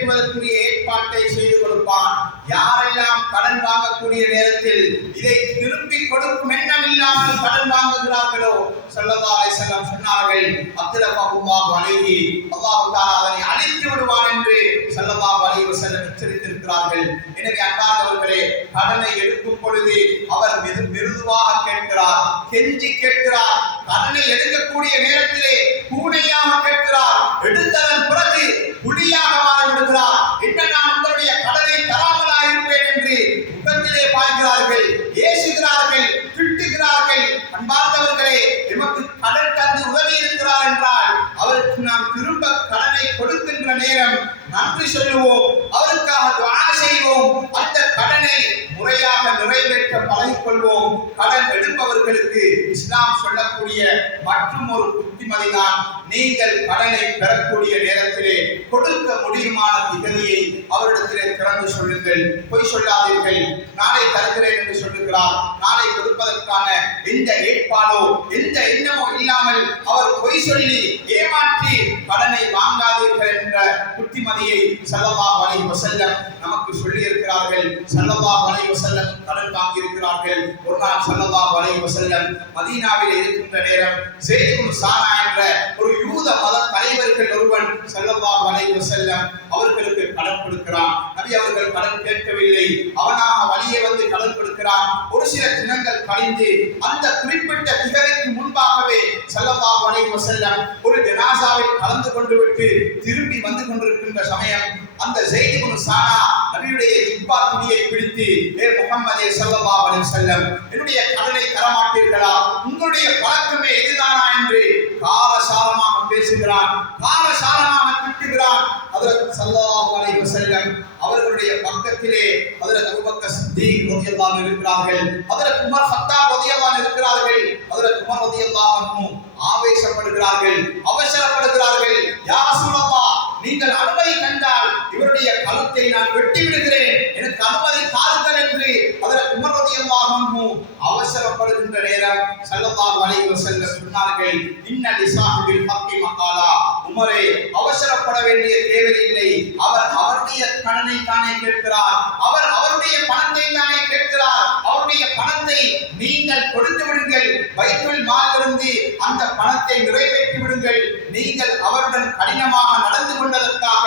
நிறைவேற்றுவதற்குரிய ஏற்பாட்டை செய்து கொடுப்பான். யாரெல்லாம் கடன் வாங்கக்கூடிய நேரத்தில் இதை திருப்பி கொடுக்கும் எண்ணம் இல்லாமல் கடன் வாங்குகிறார்களோ ஸல்லல்லாஹு அலைஹி வஸல்லம் சொன்னார்கள், அத்லஃபல்லாஹு அலைஹி, அல்லாஹ் தஆலா அதனை அழித்து விடுவான் என்று ஸல்லல்லாஹு அலைஹி வஸல்லம் எச்சரித்திருக்கிறார்கள். எனவே அன்பார்ந்தவர்களே, கடனை எடுக்கும் பொழுது அவர் மிருதுவாக கேட்கிறார், கெஞ்சி கேட்கிறார். கடனை எடுக்கக்கூடிய நேரத்திலே பூனையாக கேட்கிறார், எடுத்ததன் பிறகு புலியாக மாறிவிடுகிறார். என்ன, நான் உங்களுடைய கடனை தராமலா இருப்பேன் என்று முகத்திலே பாய்கிறார்கள், ஏசுகிறார்கள், திட்டுகிறார்கள். அன்பார்ந்தவர்களே, எமக்கு கடன் தந்து உதவி இருக்கிறார் என்றால் அவருக்கு நாம் திரும்ப கடனை கொடுக்கின்ற நேரம் நன்றி சொல்லுவோம், அவருக்காக துஆ செய்வோம், அந்த கடனை முறையாக நிறைவேற்ற பழகிக்கொள்வோம். கடன் எடுப்பவர்களுக்கு இஸ்லாம் சொல்லக்கூடிய மற்றும் ஒரு புத்திமதிதான், நீங்கள் கடனை பெறக்கூடிய நேரத்திலே கொடுக்க முடியுமான திகதியை அவரிடத்திலே திறந்து சொல்லுங்கள். பொய் சொல்லாதீர்கள். நாளை தருகிறேன் என்று சொல்லுகிறார், நாளை கொடுப்பதற்கான எந்த ஏற்பாடோ எந்த எண்ணமோ இல்லாமல் அவர் பொய் சொல்லி ஏமாற்றி கடனை வாங்காதீர்கள் என்ற புத்திமதியை ஸல்லல்லாஹு அலைஹி வஸல்லம் நமக்கு சொல்லி இருக்கிறார்கள். ஸல்லல்லாஹு அலைஹி வஸல்லம் கடன் வாங்கி இருக்கிறார்கள். ஒரு நாள் ஸல்லல்லாஹு அலைஹி வஸல்லம் மதீனாவில் இருக்கின்ற நேரம் ஸைத் இப்னு சானா என்ற ஒரு யூத மத தலைவர்கள் ஒருவன் ஸல்லல்லாஹு அலைஹி வஸல்லம் அவர்களுக்கு கடன் கொடுக்கிறான். நபி அவர்கள் கடன் கேட்கவில்லை, அவனாக வழியே வந்து கடன் கொடுக்கிறான். ஒரு சில தினங்கள் கழிந்து அந்த குறிப்பிட்ட திகதிக்கு முன்பாகவே ஸல்லல்லாஹு அலைஹி வஸல்லம் ஒரு ஜனாசாவில் கலந்து கொண்டு விட்டு திரும்பி வந்து கொண்டிருக்கின்ற சமயம் அந்த ஸைத் இப்னு சானா நபியுடைய ஜிப்பா துணியை பிடித்து, ஏ முஹம்மதே ஸல்லல்லாஹு அலைஹி வஸல்லம், என்னுடைய கடனை தரமாட்டீர்களா? உங்களுடைய பழக்கமே இதுதானா என்று காரசாரமாக பேசுகிறான், காரசாரமாக திட்டுகிறான். ஹஜ்ரத் ஸல்லல்லாஹு அலைஹி வஸல்லம் அவர்களுடைய பக்கத்திலே ஹஜ்ரத் அபூபக்கர் சித்தீக் ரலியல்லாஹு அன்ஹு இருக்கிறார்கள், ஹஜ்ரத் உமர் கத்தாப் ரலியல்லாஹு அன்ஹு இருக்கிறார்கள். ஹஜ்ரத் உமர் ரலியல்லாஹு அன்ஹு ஆவேசப்படுகிறார்கள், அவசரப்படுகிறார்கள். யா ரசூலல்லாஹ், நீங்கள் அனுமதி தந்தால் இவருடைய கழுத்தை நான் வெட்டி விடுகிறேன், எனக்கு அனுமதி தாருங்கள் என்று ஹஜ்ரத் உமர் ரலியல்லாஹு அன்ஹு அவசரப்படுகின்ற நேரம் ஸல்லல்லாஹு அலைஹி வஸல்லம் சொன்னார்கள், இன்ன லிசாஹிபில் ஹக்கி மகாலா, உமரே அவசரப்பட வேண்டிய தேவையில்லை. அவர் அவருடைய கடனை தானே கேட்கிறார், அவர் அவருடைய பணத்தை தானே கேட்கிறார். அவருடைய பணத்தை நீங்கள் கொடுத்து விடுங்கள், பைத்துல் மாலிலிருந்து அந்த பணத்தை நிறைவேற்றி விடுங்கள். நீங்கள் அவருடன் கடினமாக நடந்து கொண்டதற்காக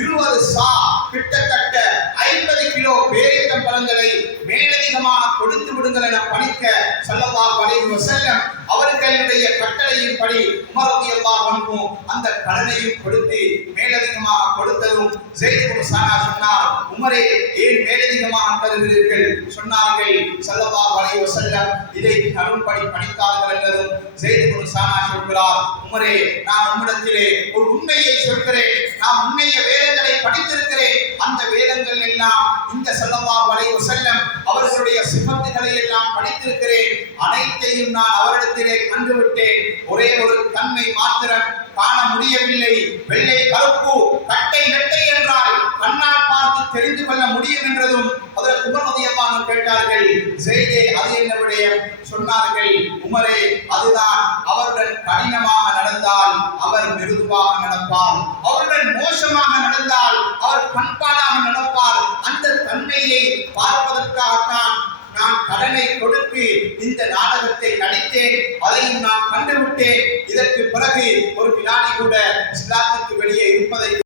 20 சா, கிட்டத்தட்ட 50 கிலோ பேரித்தம் பழங்களை மேலதிகமாக கொடுத்து விடுங்கள் என பணிக்க ஸல்லல்லாஹு அலைஹி வஸல்லம் அவர்களுடைய கட்டளையின்படி உமர் ரலியல்லாஹு அன்ஹு அந்த கடனையும் கொடுத்து மேலதிகமாக கொடுத்ததும் ஸைத் இப்னு சானா சொன்னார், உமரே ஏன் மேலதிகமாக தருகிறீர்கள்? சொன்னார்கள் ஸல்லல்லாஹு அலைஹி வஸல்லம், இதை தரும்படி பணித்தார்கள் என்றதும் ஸைத் இப்னு சானா சொல்கிறார், உமரே நான் உம்மிடத்திலே ஒரு உண்மையை சொல்கிறேன், நான் உண்மைய வேதங்களை படித்திருக்கிறேன். அந்த வேதங்கள் எல்லாம் இந்த ஸல்லல்லாஹு அலைஹி வஸல்லம் அவர்களுடைய சிஃபத்துகளை எல்லாம் படித்திருக்கிறேன். அனைத்தையும் நான் அவரிடத்திலே கண்டுவிட்டேன். ஒரே ஒரு தன்மை மாத்திரம் காண முடியவில்லை. வெள்ளை கருப்பு கட்டை நெட்டை என்றால் கண்ணால் பார்த்து தெரிந்து கொள்ள முடியும் என்றதும் ஹஜ்ரத் உமர் ரலியல்லாஹு அன்ஹு கேட்டார்கள், ஸைதே அது என்ன விடயம்? சொன்னார்கள், உமரே அதுதான், அவருடன் கடினமாக நடந்தால் அவர் மிருதுவாக நடப்பார், அவருடன் மோசமாக நடந்தால் அவர் பண்பாடாக நடப்பார். அந்த தன்மையை பார்ப்பதற்காகத்தான் நான் கடனை கொடுத்து இந்த நாடகத்தை நடித்தேன், அதையும் நான் கண்டுவிட்டேன். இதற்கு பிறகு ஒரு வினாடி கூட இஸ்லாத்துக்கு வெளியே இருப்பதை